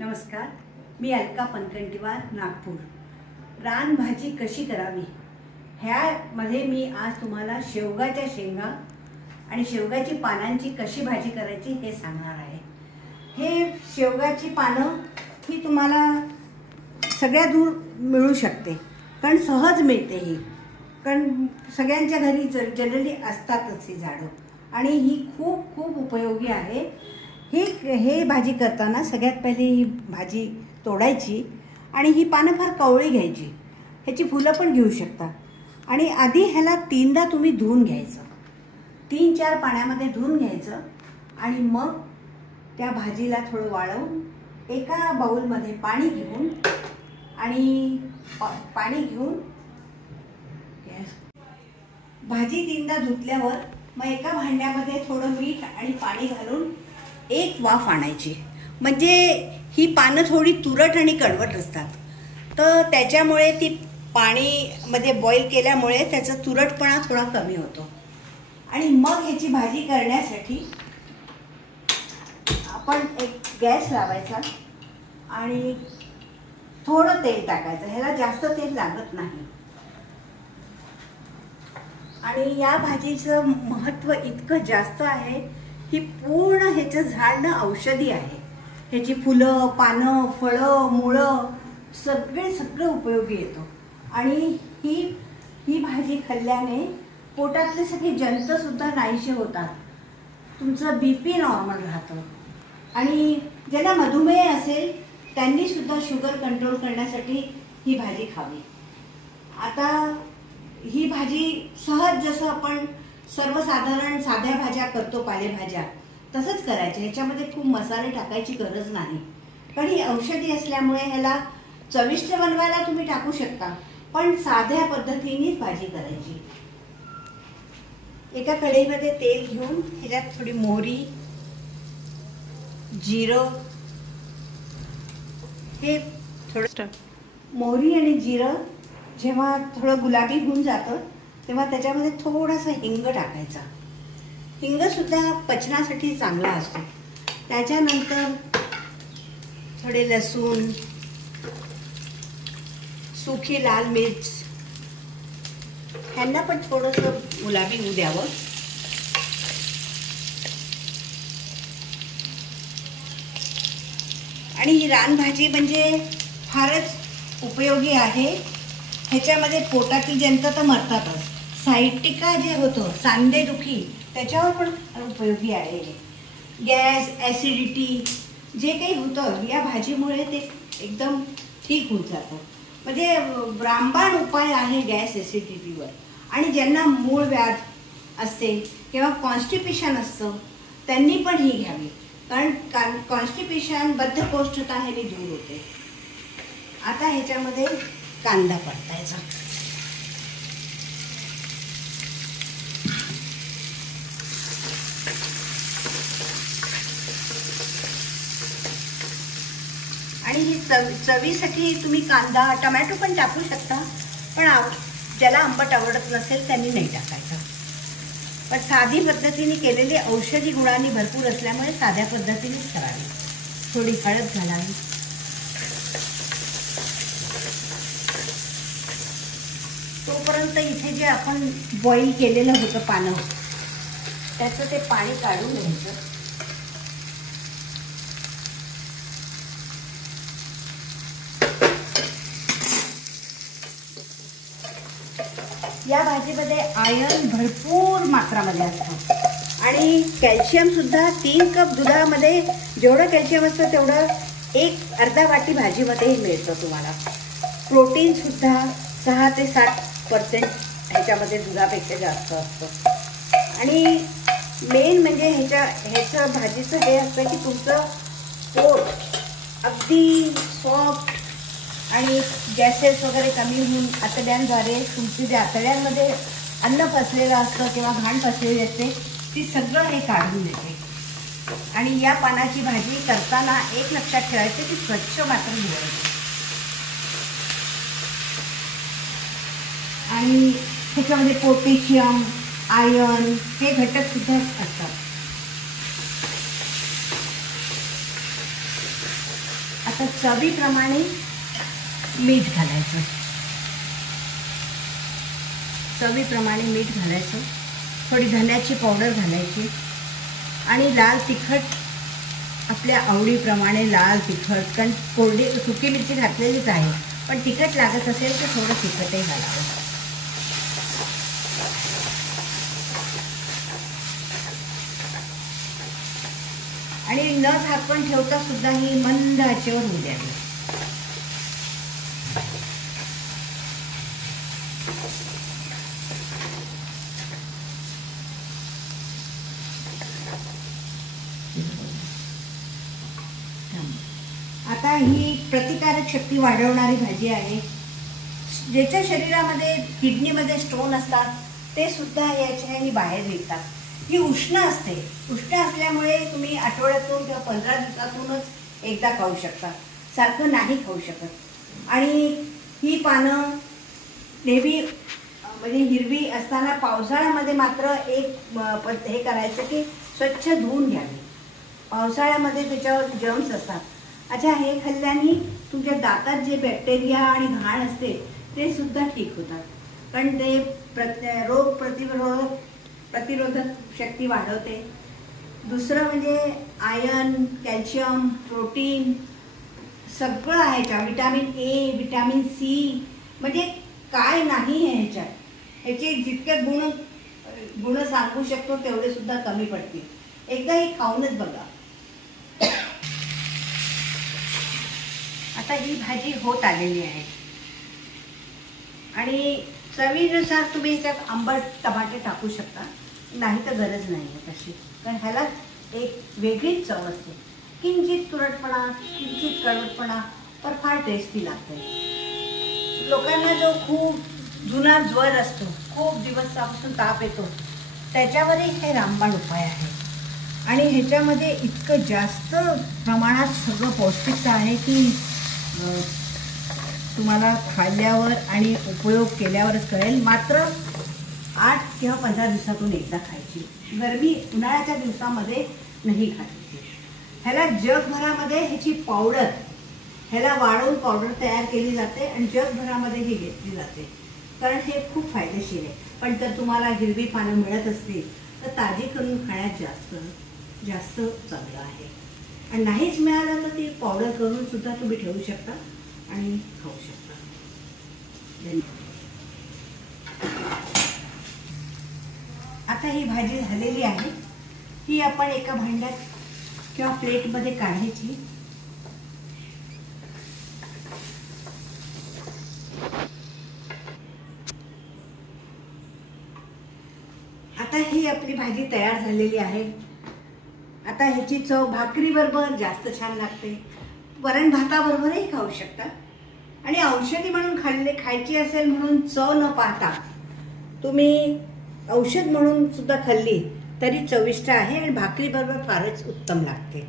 नमस्कार, मी अलका पनकंटीवार, नागपूर। रानभाजी कशी करावी ह्यामध्ये मी आज तुम्हाला शेवगाच्या शेंगा आणि शेवगाची पानांची कशी भाजी करायची हे सांगणार आहे। हे शेवगाची पानं ही तुम्हाला सगळ्या दूर मिळू शकते, कारण सहज मिळते ही, कारण सगळ्यांच्या घरी जनरली असतातच ही झाडं आणि ही खूप खूप उपयोगी आहे। हे भाजी करताना सगळ्यात पहिले ही भाजी तोडायची आणि ही पानं फार कवळी घ्यायची, ह्याची फुलं पण घेऊ शकता आणि आधी ह्याला 3दा तुम्ही धुवून घ्यायचं, 3-4 पाण्यामध्ये धुवून घ्यायचं आणि मग त्या भाजीला थोडं वाळवून एका बाउलमध्ये पाणी घेऊन आणि पाणी घेऊन भाजी 3दा धुतल्यावर मग एका भांड्यामध्ये थोडं मीठ आणि पाणी घालून एक वाफ आणायची। म्हणजे ही पानं थोडी तुरट आणि कडवट असतात, तर त्याच्यामुळे ती पाणीमध्ये बॉईल केल्यामुळे त्याचा तुरटपणा थोडा कमी होतो। आणि मग ह्याची भाजी करण्यासाठी आपण एक गॅस लावायचा आणि थोडं तेल टाकायचं, ह्याला जास्त तेल लागत नाही। आणि या भाजीचं महत्त्व इतकं जास्त आहे, ही पूर्ण ह्याचं झाड ना औषधी आहे। ह्याची फुलं, पानं, फळं, मुळं सगळं उपयोगी येतो। आणि ही भाजी खाल्ल्याने पोटातले सगळे जंतसुद्धा नाहीसे होतात, तुमचं BP नॉर्मल राहतं आणि ज्यांना मधुमेह असेल त्यांनी सुद्धा शुगर कंट्रोल करण्यासाठी ही भाजी खावी। आता ही भाजी सहज जसं आपण सर्वसाधारण साध्या भाज्या करतो, पालेभाज्या, तसंच करायचं। ह्याच्यामध्ये खूप मसाले टाकायची गरज नाही, कारण ही औषधी असल्यामुळे ह्याला चविष्ट बनवायला तुम्ही टाकू शकता, पण साध्या पद्धतीनेच भाजी करायची। एका कढईमध्ये तेल घेऊन ह्याच्यात थोडी मोहरी, जिरं, हे थोडं मोहरी आणि जिरं जेव्हा थोडं गुलाबी होऊन जातं तेव्हा त्याच्यामध्ये थोडासा हिंग टाकायचा। हिंग सुद्धा पचनासाठी चांगला असतो। त्याच्यानंतर थोडे लसूण, सुकी लाल मिर्च, ह्यांना पण थोडंसं गुलाबी होऊ द्यावं। आणि ही रानभाजी म्हणजे फारच उपयोगी आहे। ह्याच्यामध्ये पोटातील जंत तर मरतातच, सायटिका जे होतं सांधेदुखी त्याच्यावर पण उपयोगी आहे। गॅस, ॲसिडिटी जे काही होतं या भाजीमुळे ते एकदम ठीक होऊन जातं, म्हणजे रामबाण उपाय आहे गॅस ॲसिडिटीवर। आणि ज्यांना मूळ व्याध असते किंवा कॉन्स्टिपेशन असतं त्यांनी पण ही घ्यावी, कारण कॉन्स्टिपेशन, बद्धकोष्ठता ह्याने दूर होते। आता ह्याच्यामध्ये कांदा परतायचा, आणि ही चवीसाठी तुम्ही कांदा, टोमॅटो पण टाकू शकता, पण ज्याला आंबट आवडत नसेल त्यांनी नाही टाकायचं। पण साधी पद्धतीने केलेली औषधी गुणांनी भरपूर असल्यामुळे साध्या पद्धतीनेच करावी। थोडी हळद घालावी, तोपर्यंत इथे जे आपण बॉईल केलेलं होतं पानं त्याचं ते पाणी काढून घ्यायचं। या भाजीमध्ये आयर्न भरपूर मात्रामध्ये असतं आणि कॅल्शियम सुद्धा 3 कप दुधामध्ये जेवढं कॅल्शियम असतं तेवढं अर्धा वाटी भाजीमध्ये मिळतं तुम्हाला। प्रोटीन सुद्धा 6 ते 7% ह्याच्यामध्ये दुधापेक्षा जास्त असतं। आणि मेन म्हणजे ह्याचं भाजीचं हे असतं की तुमचं पोट अगदी सॉफ्ट आणि गॅसेस वगैरे कमी होऊन आतड्यांद्वारे तुमची जे आतड्यांमध्ये अन्न पचलेलं असतं किंवा घाण पचलेली असते ती सगळं हे काढून देते। आणि या पानाची भाजी करताना एक लक्षात ठेवायचं की स्वच्छ मात्र धुवायचं आणि ह्याच्यामध्ये पोटॅशियम, आयर्न हे घटक सुद्धा असतात। आता चवीप्रमाणे मीठ घालायचं, चवीप्रमाणे मीठ घालायचं, थोडी धन्याची पावडर घालायची आणि लाल तिखट आपल्या आवडीप्रमाणे लाल तिखट, कारण कोरडी सुकी मिरची घातलेलीच आहे, पण तिखट लागत असेल तर थोडं तिखटही घालावं. आणि न झाकण ठेवता सुद्धा ही मंद आचेवर होऊ द्यावी. आता ही प्रतिकारक शक्ती वाढवणारी भाजी आहे. ज्याच्या शरीरामध्ये किडनीमध्ये स्टोन असतात ते सुद्धा याच्याने बाहेर निघतात. ही उष्ण असते, उष्ण असल्यामुळे तुम्ही आठवड्यातून किंवा 15 दिवसातूनच एकदा खाऊ शकता, सारखं नाही खाऊ शकत. आणि ही पानं नेहमी म्हणजे हिरवी असताना पावसाळ्यामध्ये मात्र एक हे करायचं की स्वच्छ धुवून घ्यावी. पावसाळ्यामध्ये त्याच्यावर जर्म्स असतात. अच्छा, हे खाल्ल्याने तुमच्या दातात जे बॅक्टेरिया आणि घाण असते ते सुद्धा ठीक होतात, कारण ते रोग प्रतिरोधक शक्ती वाढवते. दुसरं म्हणजे आयर्न, कॅल्शियम, प्रोटीन सगळं आहे ह्याच्यात. विटॅमिन ए, विटॅमिन सी, म्हणजे काय नाही आहे ह्याच्यात. ह्याचे जितके गुण सांगू शकतो तेवढे सुद्धा कमी पडतील. एकदा हे खाऊनच बघा. आता ही भाजी होत आलेली आहे आणि चवीनुसार तुम्ही त्यात आंबट टमाटे टाकू शकता, नाही तर गरज नाही आहे तशी, कारण ह्याला एक वेगळीच चव असते. किंचित तुरटपणा, किंचित कडवटपणा, पण फार टेस्टी लागते. लोकांना जो खूप जुना ज्वर असतो, खूप दिवसापासून ताप येतो, त्याच्यावरही हे रामबाण उपाय आहे. आणि ह्याच्यामध्ये इतकं जास्त प्रमाणात सगळं पौष्टिकता आहे की तुम्हाला खाल्ल्यावर आणि उपयोग केल्यावरच कळेल. मात्र 8 किंवा 15 दिवसातून एकदा खायची. उन्हाळ्याच्या दिवसामध्ये नाही खायची. ह्याला जगभरामध्ये ह्याची पावडर, ह्याला वाळवून पावडर तयार केली जाते आणि जगभरामध्ये ही घेतली जाते, कारण हे खूप फायदेशीर आहे. पण जर तुम्हाला हिरवी पानं मिळत असतील तर ताजी करून खाण्यात जास्त चांगलं आहे. आणि नाहीच मिळालं तर ती पावडर करून सुद्धा तुम्ही ठेवू शकता आणि खाऊ शकता. आता ही भाजी झालेली आहे. ही आपण एका भांड्यात किंवा प्लेटमध्ये काढायची. आता ही आपली भाजी तयार झालेली आहे. आता ह्याची चव भाकरीबरोबर जास्त छान लागते, वरण भाताबरोबरही खाऊ शकता. आणि औषधी म्हणून खायची असेल म्हणून चव न पाहता तुम्ही औषध म्हणून सुद्धा खाल्ली तरी चविष्ट आहे आणि भाकरीबरोबर फारच उत्तम लागते.